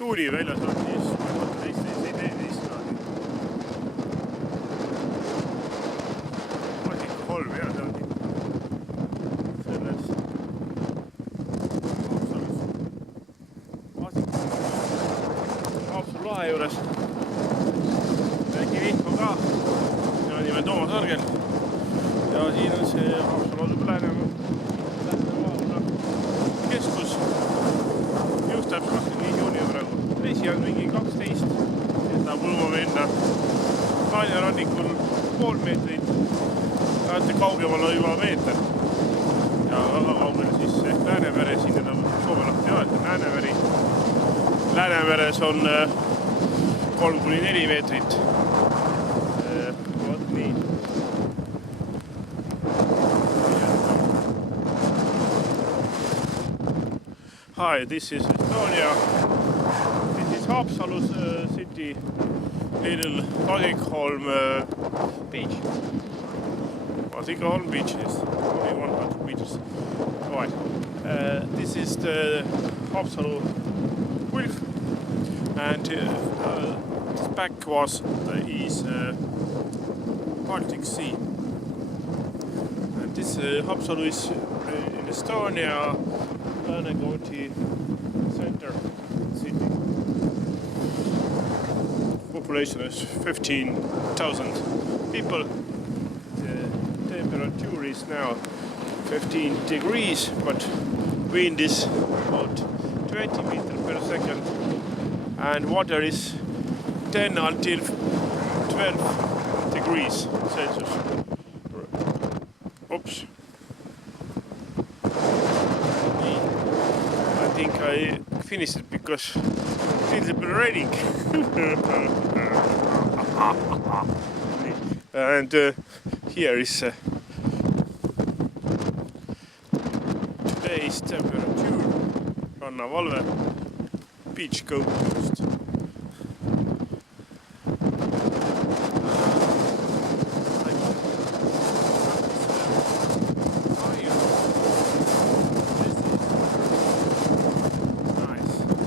juuni väljas on siis 14 kraadi. Maasikaholm ja see on selles Haapsalu lahe juures. Räägin info ka. Mina nime Toomas Argel. Ja siin on see Haapsalu asub Läänemaa keskus. Just täpselt 25 juuni praegu. Vesi on mingi 12. Tahab ulma minna. Taanja rannikul pool meetrit. Tahate kaugemal on juba meeter. Ja väga kaugel siis ehk Läänemere. Siin enam Soome lahti ei ole. Läänemeri. Läänemeres on 3–4 meetrit. Vot nii. Hi, this is Estonia. This is Haapsalu's city, little Maasikaholm beach. Maasikaholm beach is only 100 meters wide. This is the Haapsalu Gulf, and this back was is Baltic Sea. And this Haapsalu is in Estonia. Lääne-County center city. Population is 15,000 people. The temperature is now 15 degrees, but wind is about 20 meters per second, and water is 10 until 12 degrees Celsius. Oops. I think I finished it because it's been raining. And here is today's temperature. Rannavalve Beach Coast.